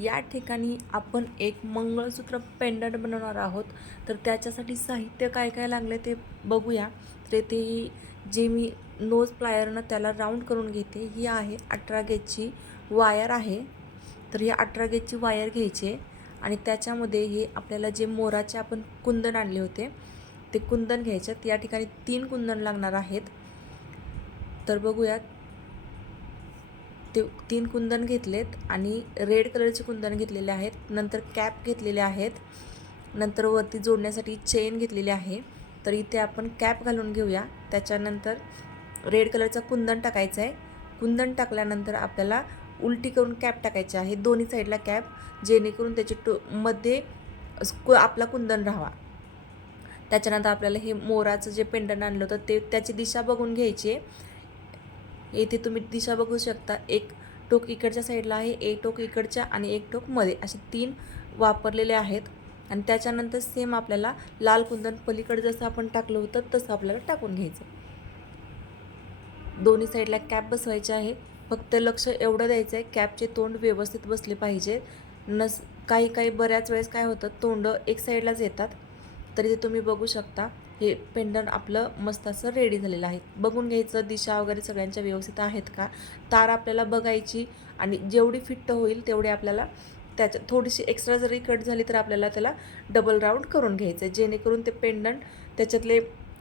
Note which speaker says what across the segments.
Speaker 1: या ठिकाणी आपण एक मंगळसूत्र पेंडंट बनवणार आहोत. तर त्याच्यासाठी साहित्य काय काय लागलं ते बघूया. तर येथे जे मी नोज प्लायरनं त्याला राऊंड करून घेते ही आहे अठरा गेजची वायर आहे. तर ही अठरा गेजची वायर घ्यायची आणि त्याच्यामध्ये हे आपल्याला जे मोराचे आपण कुंदन आणले होते ते कुंदन घ्यायच्यात या ठिकाणी तीन कुंदन लागणार आहेत. तर बघूयात. ते तीन कुंदन घेतलेत आणि रेड कलरचे कुंदन घेतलेले आहेत. नंतर कॅप घेतलेले आहेत. नंतर वरती जोडण्यासाठी चेन घेतलेली आहे. तर इथे आपण कॅप घालून घेऊया. त्याच्यानंतर रेड कलरचा कुंदन टाकायचं आहे. कुंदन टाकल्यानंतर आपल्याला उलटी करून कॅप टाकायची आहे. दोन्ही साईडला कॅप जेणेकरून त्याचे टो मध्ये आपला कुंदन राहावा. त्याच्यानंतर आपल्याला हे मोराचं जे पेंडन आणलं होतं ते त्याची दिशा बघून घ्यायची आहे. येथे तुम्ही दिशा बघू शकता. एक टोक इकडच्या साईडला आहे एक टोक इकडच्या आणि एक टोकमध्ये. असे तीन वापरलेले आहेत. आणि त्याच्यानंतर सेम आपल्याला लाल कुंदन पलीकडे जसं आपण टाकलं होतं तसं आपल्याला टाकून घ्यायचं. दोन्ही साईडला कॅप बसवायचे आहे. फक्त लक्ष एवढं द्यायचं आहे कॅपचे तोंड व्यवस्थित बसले पाहिजे. नस काही काही बऱ्याच वेळेस काय होतं तोंड एक साईडलाच येतात. तरी ते तुम्ही बघू शकता. हे पेंडंट आपलं मस्त असं रेडी झालेलं आहे. बघून घ्यायचं दिशा वगैरे सगळ्यांच्या व्यवस्थित आहेत का? तार आपल्याला बघायची आणि जेवढी फिट्ट होईल तेवढी आपल्याला त्याच्या थोडीशी एक्स्ट्रा जरी कट झाली तर आपल्याला त्याला डबल राऊंड करून घ्यायचं आहे जेणेकरून ते पेंडंट त्याच्यातले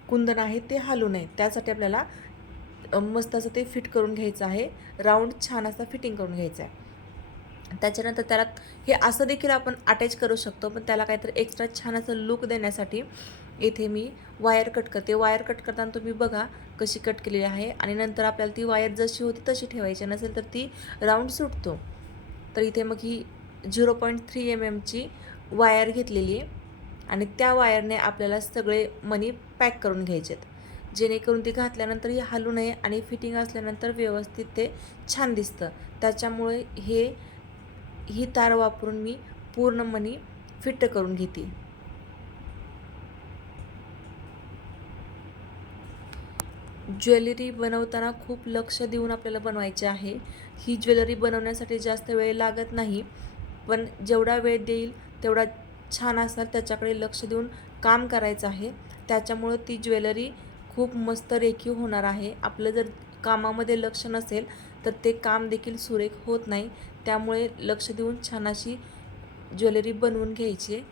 Speaker 1: कुंदन आहे ते हालू नये. त्यासाठी आपल्याला मस्त असं ते फिट करून घ्यायचं आहे. राऊंड छान असा फिटिंग करून घ्यायचं आहे त्याच्यानंतर त्याला हे असं देखील आपण अटॅच करू शकतो पण त्याला काहीतरी एक्स्ट्रा छान असं लुक देण्यासाठी इथे मी वायर कट करते. वायर कट करताना तुम्ही बघा कशी कट केलेली आहे आणि नंतर आपल्याला ती वायर जशी होती तशी ठेवायची नसेल तर ती राऊंड सुटतो. तर इथे मग ही झिरो पॉईंट थ्री एम एमची वायर घेतलेली आहे आणि त्या वायरने आपल्याला सगळे मनी पॅक करून घ्यायचे आहेत जेणेकरून ती घातल्यानंतर ही हलू नये आणि फिटिंग असल्यानंतर व्यवस्थित ते छान दिसतं. त्याच्यामुळे हे ही तार वापरून मी पूर्ण मनी फिट करून घेते. ज्वेलरी बनवताना खूप लक्ष देऊन आपल्याला बनवायची आहे. ही ज्वेलरी बनवण्यासाठी जास्त वेळ लागत नाही पण जेवढा वेळ देईल तेवढा छान असणार त्याच्याकडे लक्ष देऊन काम करायचं आहे. त्याच्यामुळं ती ज्वेलरी खूप मस्त रेखीव होणार आहे. आपलं जर कामामध्ये लक्ष नसेल तर ते काम देखील सुरेख होत नाही. त्यामुळे लक्ष देऊन छान अशी ज्वेलरी बनवून घ्यायची आहे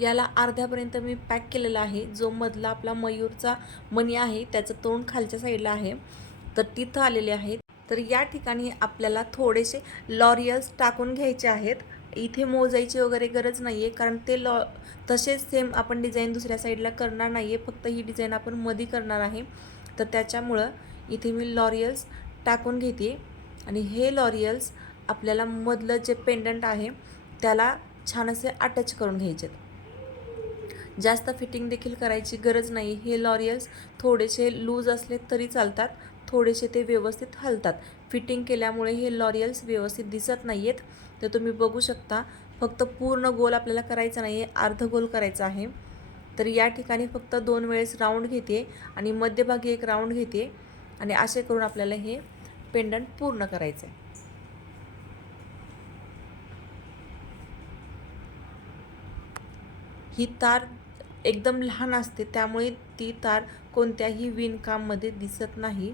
Speaker 1: याला अर्ध्यापर्यंत मी पॅक केलेला आहे. जो मधला आपला मयूरचा मणी आहे त्याचं तोंड खालच्या साईडला आहे. तर तिथं आलेले आहेत. तर या ठिकाणी आपल्याला थोडेसे लॉरियल्स टाकून घ्यायचे आहेत. इथे मोजायची वगैरे गरज नाही आहे कारण ते लॉ तसेच सेम आपण डिझाईन दुसऱ्या साईडला करणार नाही आहे फक्त ही डिझाईन आपण मधी करणार आहे. तर त्याच्यामुळं इथे मी लॉरियल्स टाकून घेते. आणि हे लॉरियल्स आपल्याला मधलं जे पेंडंट आहे त्याला छान असे अटॅच करून घ्यायचे आहेत जास्त फिटिंग देखील करायची गरज नाही. हे लॉरियल्स थोडेसे लूज असले तरी चालतात थोडेसे ते व्यवस्थित हलतात. फिटिंग केल्यामुळे हे लॉरियल्स व्यवस्थित दिसत नाही आहेत तर तुम्ही बघू शकता फक्त पूर्ण गोल आपल्याला करायचा नाही आहे अर्ध गोल करायचा आहे. तर या ठिकाणी फक्त दोन वेळेस राऊंड घेते आणि मध्यभागी एक राऊंड घेते आणि असे करून आपल्याला हे पेंडंट पूर्ण करायचं आहे ही तार एकदम लहान असते त्यामुळे ती तार कोणत्याही विणकाममध्ये दिसत नाही.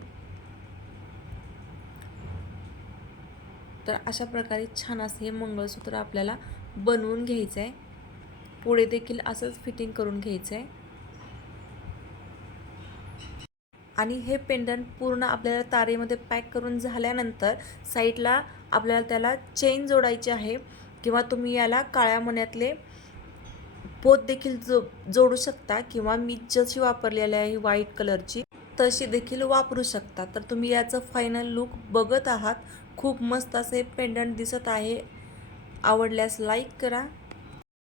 Speaker 1: तर अशा प्रकारे छान असे हे मंगळसूत्र आपल्याला बनवून घ्यायचं आहे पुढे देखील असंच फिटिंग करून घ्यायचं आहे आणि हे पेंडंट पूर्ण आपल्याला तारेमध्ये पॅक करून झाल्यानंतर साईडला आपल्याला त्याला चेन जोडायची आहे. किंवा तुम्ही याला काळ्या मण्यातले पोत देखील जो जोडू शकता किंवा मी जशी वापरलेली आहे व्हाईट कलरची तशी देखील वापरू शकता. तर तुम्ही याचं फायनल लुक बघत आहात. खूप मस्त असे पेंडंट दिसत आहे. आवडल्यास लाईक करा.